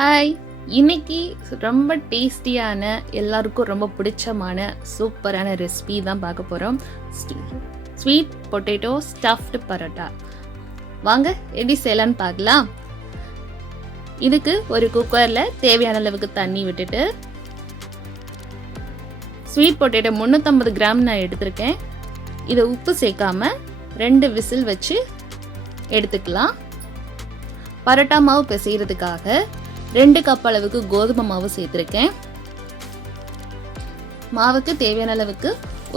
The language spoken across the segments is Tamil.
ஹாய், இன்னைக்கு ரொம்ப டேஸ்டியான எல்லாருக்கும் ரொம்ப பிடிச்சமான சூப்பரான ரெசிபி தான் பார்க்க போகிறோம். Sweet potato stuffed parotta. வாங்க எப்படி செய்யலான்னு பார்க்கலாம். இதுக்கு ஒரு குக்கரில் தேவையான அளவுக்கு தண்ணி விட்டுட்டு ஸ்வீட் பொட்டேட்டோ 350 கிராம் நான் எடுத்திருக்கேன். இதை உப்பு சேர்க்காம 2 விசில் வச்சு எடுத்துக்கலாம். பரோட்டா மாவு பிசைகிறதுக்காக 2 கப் அளவுக்கு கோதுமை மாவு சேர்த்துருக்கேன். மாவுக்கு தேவையான அளவுக்கு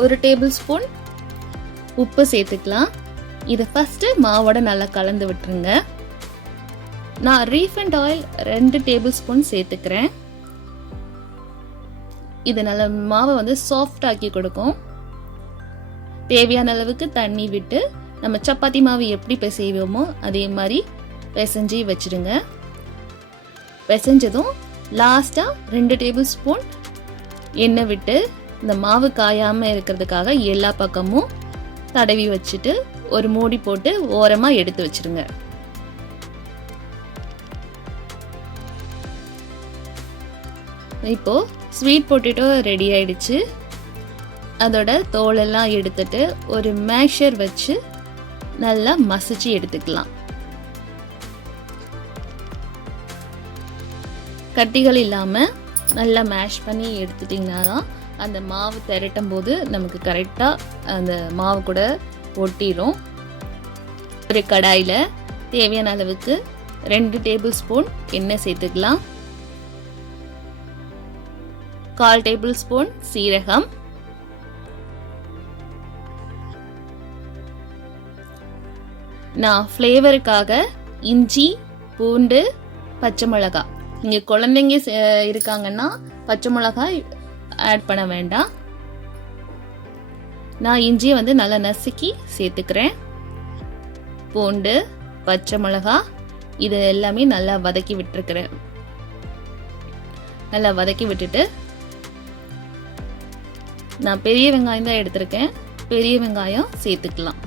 1 டேபிள் ஸ்பூன் உப்பு சேர்த்துக்கலாம். இதை ஃபர்ஸ்ட் மாவோட நல்லா கலந்து விட்டுருங்க. நான் ரீஃபைண்ட் ஆயில் 2 டேபிள் ஸ்பூன் சேர்த்துக்கிறேன். இது நல்ல மாவை சாஃப்ட் ஆக்கி கொடுக்கும். தேவையான அளவுக்கு தண்ணி விட்டு நம்ம சப்பாத்தி மாவு எப்படி பிசைவோமோ அதே மாதிரி பிசைஞ்சி வச்சிடுங்க. பிசைஞ்சதும் லாஸ்ட்டாக 2 டேபிள் ஸ்பூன் எண்ணெய் விட்டு இந்த மாவு காயாமல் இருக்கிறதுக்காக எல்லா பக்கமும் தடவி வச்சுட்டு ஒரு மூடி போட்டு ஓரமாக எடுத்து வச்சிருங்க. இப்போ ஸ்வீட் பொட்டேட்டோ ரெடி ஆயிடுச்சு. அதோட தோலெல்லாம் எடுத்துட்டு ஒரு மேஷர் வச்சு நல்லா மசிச்சு எடுத்துக்கலாம். கட்டிகள் இல்லாமல் நல்லா மேஷ் பண்ணி எடுத்துட்டிங்கன்னா அந்த மாவு திரட்டும் போது நமக்கு கரெக்டாக அந்த மாவு கூட ஒட்டிடும். ஒரு கடாயில் தேவையான அளவுக்கு 2 டேபிள் ஸ்பூன் எண்ணெய் சேர்த்துக்கலாம். 1/4 டேபிள் ஸ்பூன் சீரகம், நான் ஃப்ளேவருக்காக இஞ்சி, பூண்டு, பச்சை மிளகாய், இங்கே குழந்தைங்க இருக்காங்கன்னா பச்சை மிளகாய் ஆட் பண்ண வேண்டாம். நான் இஞ்சியை நல்லா நசுக்கி சேர்த்துக்கிறேன். பூண்டு, பச்சை மிளகாய் இது எல்லாமே நல்லா வதக்கி விட்டுருக்கிறேன். நல்லா வதக்கி விட்டுட்டு நான் பெரிய வெங்காயம் தான் எடுத்திருக்கேன். பெரிய வெங்காயம் சேர்த்துக்கலாம்.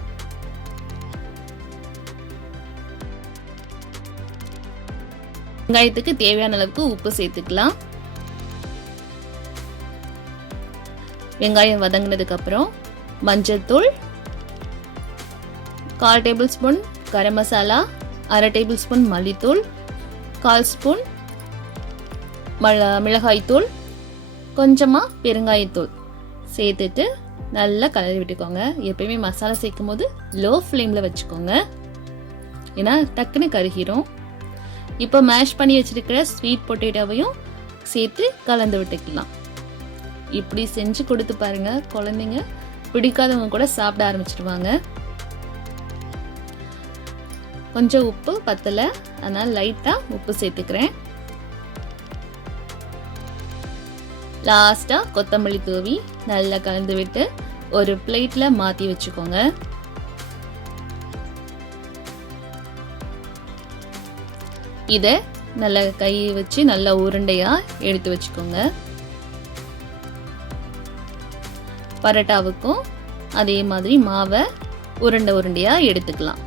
வெங்காயத்துக்கு தேவையான அளவுக்கு உப்பு சேர்த்துக்கலாம். வெங்காயம் வதங்கினதுக்கு அப்புறம் மஞ்சள் தூள், 1/4 table spoon garam masala, 1/2 table spoon மல்லித்தூள், 1/4 ஸ்பூன் மிளகாய் தூள், கொஞ்சமாக பெருங்காயத்தூள் சேர்த்துட்டு நல்லா கலரி விட்டுக்கோங்க. எப்பயுமே மசாலா சேர்க்கும் போது லோ ஃப்ளேமில் வச்சுக்கோங்க, ஏன்னா டக்குன்னு கருகிரும். இப்போ மேஷ் பண்ணி வச்சிருக்கிற ஸ்வீட் பொட்டேட்டோவையும் சேர்த்து கலந்து விட்டுக்கலாம். இப்படி செஞ்சு கொடுத்து பாருங்க, குழந்தைங்க பிடிக்காதவங்க கூட சாப்பிட ஆரம்பிச்சிடுவாங்க. கொஞ்சம் உப்பு பத்தலை, அதனால லைட்டாக உப்பு சேர்த்துக்கிறேன். லாஸ்ட்டாக கொத்தமல்லி தூவி நல்லா கலந்து விட்டு ஒரு பிளேட்டில் மாற்றி வச்சுக்கோங்க. இதை நல்லா கை வச்சு நல்லா உருண்டையாக எடுத்து வச்சுக்கோங்க. பரோட்டாவுக்கும் அதே மாதிரி மாவை உருண்டையாக எடுத்துக்கலாம்.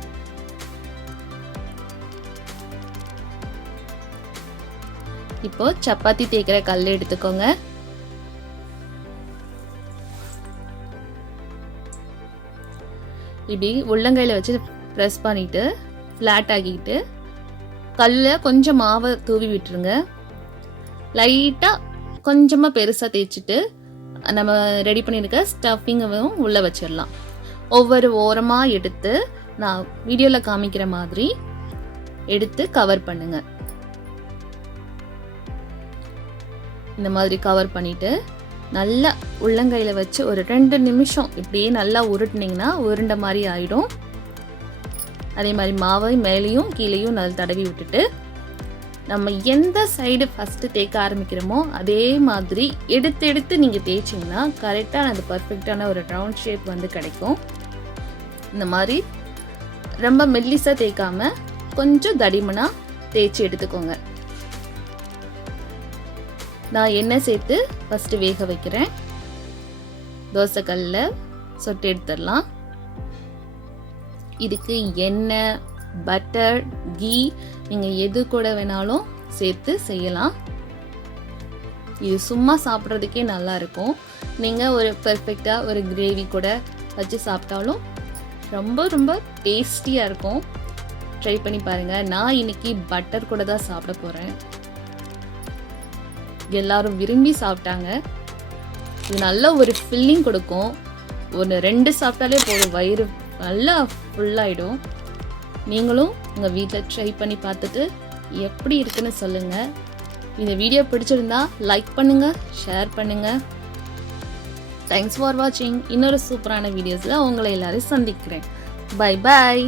இப்போ சப்பாத்தி தேய்க்கிற கல் எடுத்துக்கோங்க. இப்படி உள்ளங்கையில் வச்சு ப்ரெஸ் பண்ணிட்டு ஃப்ளாட் ஆக்கிட்டு கல்லில் கொஞ்சம் மாவை தூவி விட்டுருங்க. லைட்டாக கொஞ்சமாக பெருசாக தேய்ச்சிட்டு நம்ம ரெடி பண்ணியிருக்க ஸ்டஃபிங்கவும் உள்ளே வச்சிடலாம். ஒவ்வொரு ஓரமாக எடுத்து நான் வீடியோவில் காமிக்கிற மாதிரி எடுத்து கவர் பண்ணுங்க. இந்த மாதிரி கவர் பண்ணிட்டு நல்லா உள்ளங்கையில் வச்சு ஒரு 2 நிமிஷம் இப்படியே நல்லா உருட்டினீங்கன்னா உருண்டை மாதிரி ஆயிடும். அதே மாதிரி மாவை மேலேயும் கீழேயும் நல்லா தடவி விட்டுட்டு நம்ம எந்த சைடு ஃபஸ்ட்டு தேய்க்க ஆரம்பிக்கிறோமோ அதே மாதிரி எடுத்து நீங்கள் தேய்ச்சிங்கன்னா கரெக்டான அது பர்ஃபெக்டான ஒரு ரவுண்ட் ஷேப் கிடைக்கும். இந்த மாதிரி ரொம்ப மெல்லிசாக தேய்க்காம கொஞ்சம் தடிமனாக தேய்ச்சி எடுத்துக்கோங்க. நான் எண்ணெய் சேர்த்து ஃபஸ்ட்டு வேக வைக்கிறேன். தோசைக்கல்லில் சொட்டு எடுத்துடலாம். இதுக்கு எண்ணெய், பட்டர், கீ நீங்கள் எது கூட வேணாலும் சேர்த்து செய்யலாம். இது சும்மா சாப்பிட்றதுக்கே நல்லா இருக்கும். நீங்கள் ஒரு பெர்ஃபெக்டாக ஒரு கிரேவி கூட வச்சு சாப்பிட்டாலும் ரொம்ப ரொம்ப டேஸ்டியாக இருக்கும். ட்ரை பண்ணி பாருங்கள். நான் இன்னைக்கு பட்டர் கூட தான் சாப்பிட போகிறேன். எல்லாரும் விரும்பி சாப்பிட்டாங்க. இது நல்ல ஒரு ஃபில்லிங் கொடுக்கும். 1-2 சாப்பிட்டாலே போதும், வயிறு நல்லா ஃபுல்லாகிடும். நீங்களும் உங்கள் வீட்டில் ட்ரை பண்ணி பார்த்துட்டு எப்படி இருக்குன்னு சொல்லுங்கள். இந்த வீடியோ பிடிச்சிருந்தா லைக் பண்ணுங்கள், ஷேர் பண்ணுங்கள். தேங்க்ஸ் ஃபார் வாட்சிங். இன்னொரு சூப்பரான வீடியோஸில் உங்களை எல்லாரும் சந்திக்கிறேன். Bye bye.